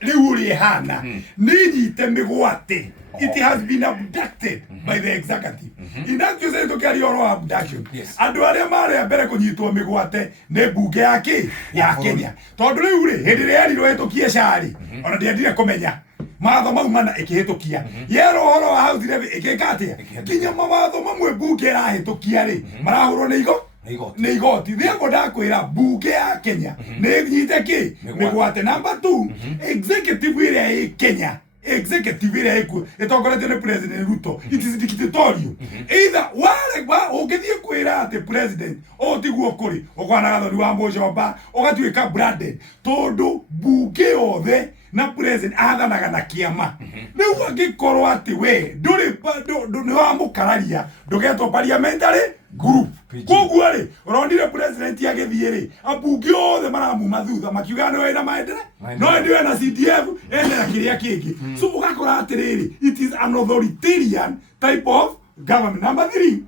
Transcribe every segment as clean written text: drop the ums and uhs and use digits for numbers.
riu ri hana ni nyite migwate. It has been abducted by the executive. Inatio se to carry your abduction. Andu aria mare mbere kunyituo migwate ne mbunge ya Kenya. Tondu riu ri hindi ria ri rwetokie cari. Ona ndiendire kumenya. Matho mau mana ikihitukia. Yero horo wa house levy ikikatia. Kinya mawatho mamwe mbunge rahitukia ri. Marahurwo ni igoti. Therefore ndakwira mbunge ya Kenya ni nyite ki migwate. Number 2, executive iria i Kenya. Executive area eku etongoretio ni President Ruto. It is dictatorial. Either wale ugithie kwira ati president o tiguo kuri ukwana gathoni wa mucomba ugatuika branded tondu mbunge othe na president athanaga na kiama. Riu angikorwo ati we nduri ni wa mukararia ndugetwo parliamentary group koguo ri urondire president agithie ri ambunge othe maramuma thutha makiuga no ina maendere no ndiwe na CDF ene na kiria kingi. So ugakora atiriri, it is an authoritarian type of government. Number 3,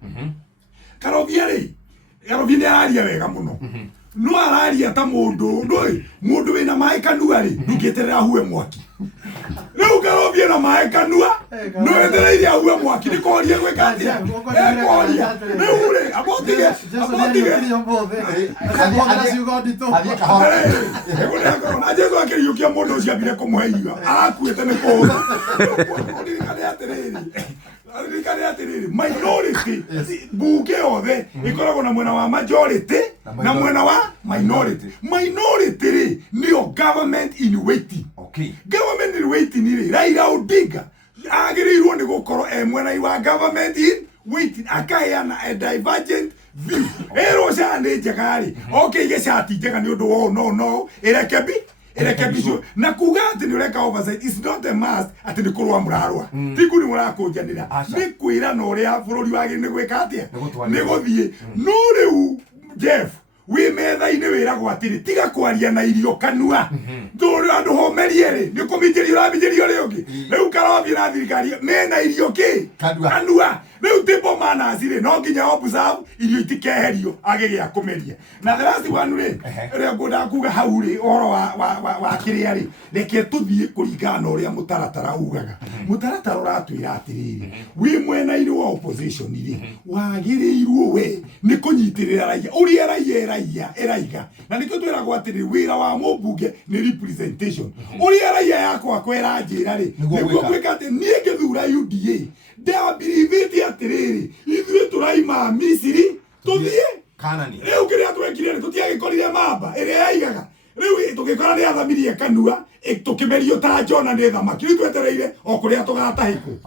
Karovia ni araria wega muno. No araria ta mundu mundu wina mai kanua ri ndugeterera huwe mwaki. Riu Karovia na mai kanua no etereire huwe mwaki ni koria gwika atia koria riu ri abotige na jesu akiriukia mundu ucio abire kumuheia akuite ni kuhutha minority mbunge othe ikoragwo na mwena wa majority na mwena wa minority. Minority ri niyo government in waiting. Government in waiting ri Raila Odinga agirirwo ni gukorwo mwena wa government in waiting akaheana a divergent view. Ero jane njagari gicati njega ni undu wo no erekebisho na kuga ati ni ureka oversight is not a must ati ni kurwa murarwa tiku ni murakunjanira ni kwira no ria bururi wagi ni gwika atia ni guthie no riu Jeff we metha-ini wiragwo atiri tiga kwaria na irio kanua nduri andu homerie ri ni kuminjiria uraminjiria ri ungi riu Karovia na thirikari mena irio ki kanua riu tipo mana asire no nginya observe irio itikeherio agigia kumeria. Na the last one ri ria ngoda kuga hau ri ohoro wa kiria ri reke tuthie kuringana uria mutaratara ugaga. Mutaratara uratwira atiriri wi mwena-ini wa opposition ri wagirirwo we ni kunyitirira raia uria raia eraiga na nikio twiragwo atiri wira wa mbunge ni representation uria raia yakwa kwera njira ri niguo gwika ati nie ngithura UDA ndabirithiti atiriri ithuĩ turaima Misiri tuthie Kanani. Riu kiria twekire ni tutiagikorire mamba iria yaigaga riu tugikora ni athamirie kanua tukimerio ta Jona ni thamaki riu twetereire o kuria tugatahikwo.